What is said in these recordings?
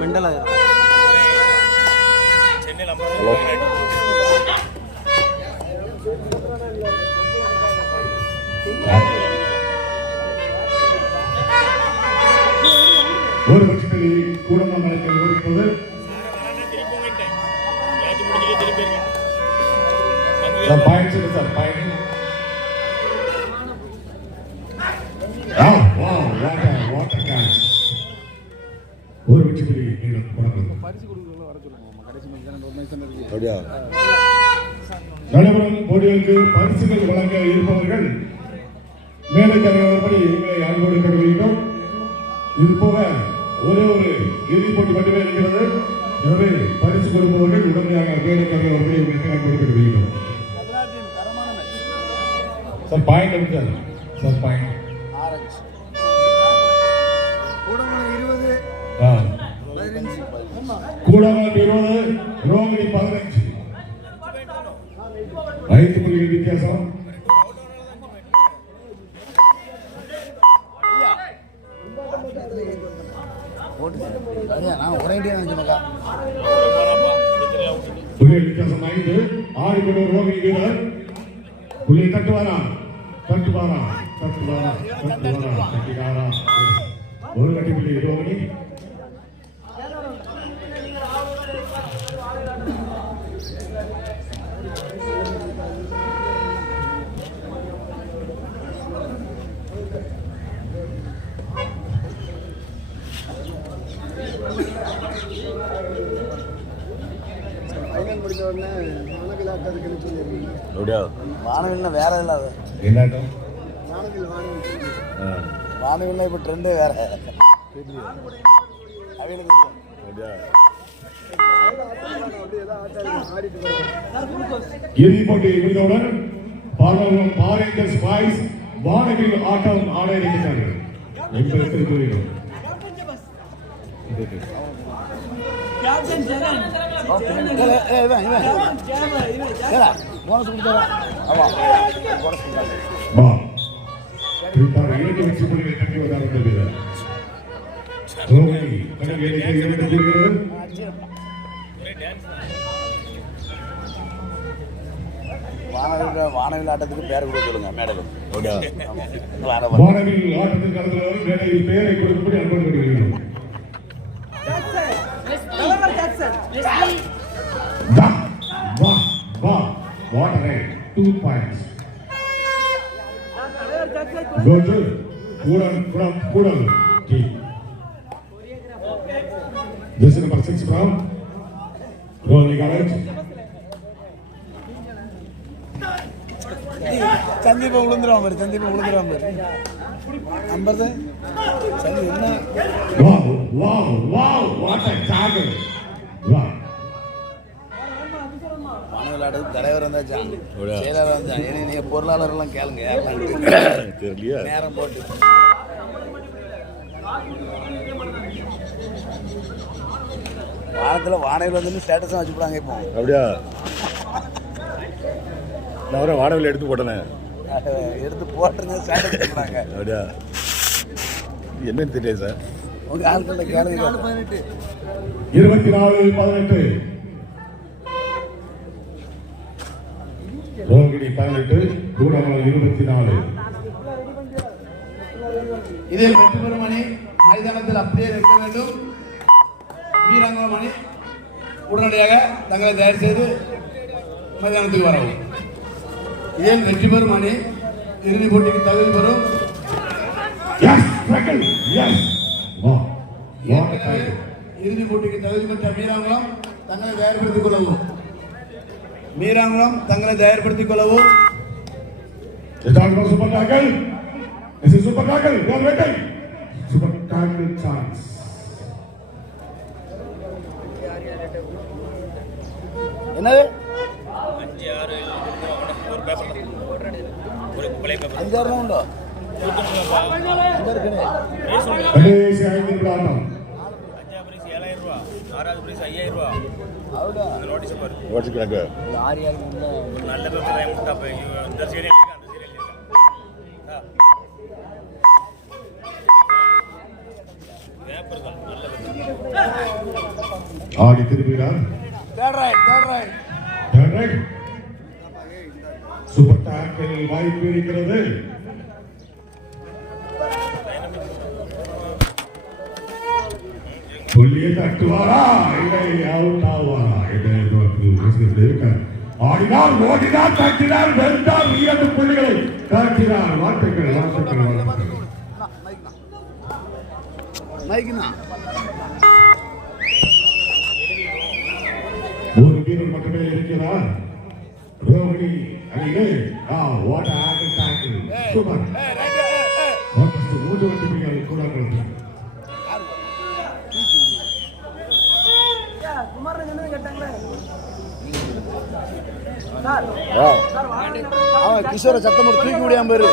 Mental ஒரு பட்சத்தில் கூடமா மலத்தில் ஓடிப்பது சார் பாயிண்ட் ஒரு பட்சத்தில் நடைபெறும் போட்டிகளுக்கு பரிசுகள் வழங்க இருப்பவர்கள் மேலே தருவதன்படி இவங்களை அன்போடு கருதுகின்றோம். இது போக ஒரே ஒரு இறுதிப் போட்டி மட்டுமே இருக்கிறது. எனவே பரிசு கொடுப்பவர்கள் உடனடியாக மேலே தருவதன்படி இவங்களுக்கு அன்போடு கருதுகின்றோம். சார் பாயிண்ட் எடுத்தார் சார் பாயிண்ட் கூடமால் 20 ரோகிணி 15 5 புள்ளிகள் வித்தியாசம். புள்ளிகள் வித்தியாசம் 5 ஆடிக்கொண்டு ரோகிணி வீரர் புள்ளியை தட்டுவாரா ஒரு கட்டி புள்ளி ரோகிணி. வானவில்னா வேற இல்லாத வானவில்னா இப்ப ட்ரெண்டே வேற. இறுதிப் போட்டி முடிந்தவுடன் பாரேந்தர்ஸ் பாய்ஸ் வானவில் ஆட்டம் ஆட இருக்கின்றார்கள். வானவில் ஆட்டத்துக்கு பேர் கொடுக்க சொல்லுங்க மேடல். வானவில் ஆட்டத்துக்கு மேடையில் பெயரை கொடுக்கும்படி அன்போடு கேட்டுக்கொள்கிறோம். What a rate, 2 points. Go to Kudal team. This is number 6 from Rolling College. சந்தீபம் விழுந்துருவான் பாரு நம்பர் தான். Wow, what a tackle. Wow. தலைவர் வந்தாச்சான், செயலாளர் வந்தான். நீங்க பொருளாளர் எல்லாம் கேளுங்க நேரம் போட்டு. வானத்துல வானவில் வந்து ஸ்டேட்டஸும் வச்சு போடாங்க. இப்போ அப்படியா? நான் வானவில் எடுத்து போட்டேன். எடுத்து போட்டுருங்க ஸ்டேட்டஸ் போடுறாங்க. அப்படியா? என்னன்னு தெரியாது சார். உங்க ஆட்கள கேளுங்க. 24-18 ரோகிணி 18 கூடமால் 24. இதில் வெற்றி பெறும் அணி மைதானத்தில் அப்படியே இருக்க வேண்டும். வீராங்கனை அணி உடனடியாக தங்களை தயார் செய்து மைதானத்துக்கு வரவும். இதில் வெற்றி பெறும் அணி இறுதிப் போட்டிக்கு தகுதி பெறும். இறுதிப் போட்டிக்கு தகுதி பெற்ற வீராங்கனம் தங்களை தயார்படுத்திக் கொள்ளவும். Super tackle. This is super tackle. We are waiting. Super tackle chance. என்னது? 5-6 உண்டோ? கடைசி 5 நிமிடம். 7,000 ரூபாய், 6வது பிரைஸ் 5,000 ரூபாய். அவுடா. நோட்டீஸ் பாரு. வாட்ச் கணக்கு. யார் முன்ன நல்ல பேப்பர் முட்டா போய் இந்த சீரியல் அந்த சீரியல் இல்ல. பேப்பர் தான் நல்ல பேப்பர். ஆடி திரும்பினார். Third right Third right. Super tackle வாய்ப்பு இருக்கிறது. புள்ளியை தட்டுவாரா இல்லை அவுட் ஆவாரா இருக்கார். ஆடினார், ஓடினார், தட்டினார், வென்றார், 2 புள்ளிகளை காட்டினார். வாழ்த்துக்கள். ஒரு வீரர் மட்டுமே இருக்கிறார். ரோஹிணி அணியிலே what a tackle super. Almost 3 புள்ளிகள் கூட கொடுத்தார். கிஷோர சத்தம் போடு, தூக்கி முடியாம போயிரு,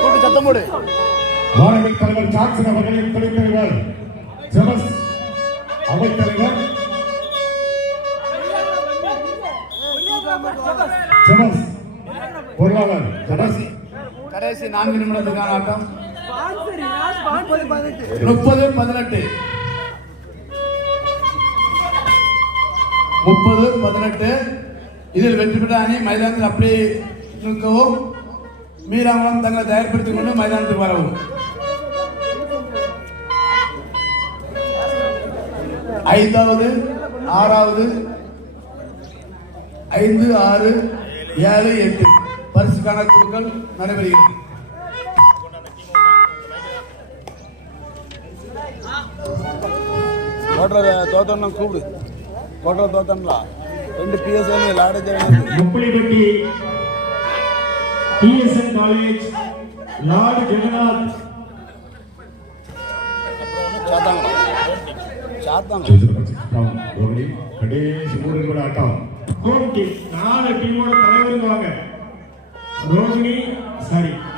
கூட்டு சத்தம் போடு. மாணவர் தலைவர் ஜாக்சன் அவர்களின் துணைத்தலைவர் ஜெபஸ் அவைத்தலைவர் ஜெபஸ் பொருளாளர் ஜெபஸ். கடைசி 4 நிமிடத்துக்கான ஆட்டம். 30-18 30-18. இதில் வெற்றி பெற்ற அணி மைதானத்தில் அப்படியே நிற்கவும், மீறாமலும் தங்களை தயார்படுத்திக் கொண்டு மைதானத்துக்கு வரவும். 5வது 6வது 5 6 7 8 பரிசுக்கான குழுக்கள் நடைபெறுகிறது. தோத்தோன்னா கூப்பிடு, கோட்டரை தோத்தோம்ல 2 PSN முப்பளிப்பட்டி TSN college lord Jagannath Rohini கடைசி 3 நிமிட ஆட்டம். ஹோம் டீம் 4 டீமோட தலைவருங்க வாங்க. ரோஹிணி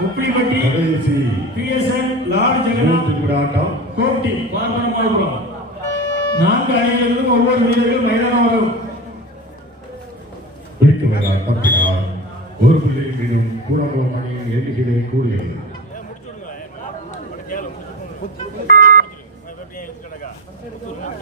முப்பளிப்பட்டி கடைசி TSN லார்ட் ஜெகநாத் 3 நிமிட ஆட்டம். ஹோம் டீம் பார்ப்பனமாபுரம் 4 அணிகளிலும் ஒவ்வொரு வீரர்கள் மைதானம் வரும். பிடித்து வர தப்பினார். ஒரு புள்ளியில் மீதும் கூடங்குளம் அணியின் எண்ணிக்கையை கூடுகிறது. முடிச்சு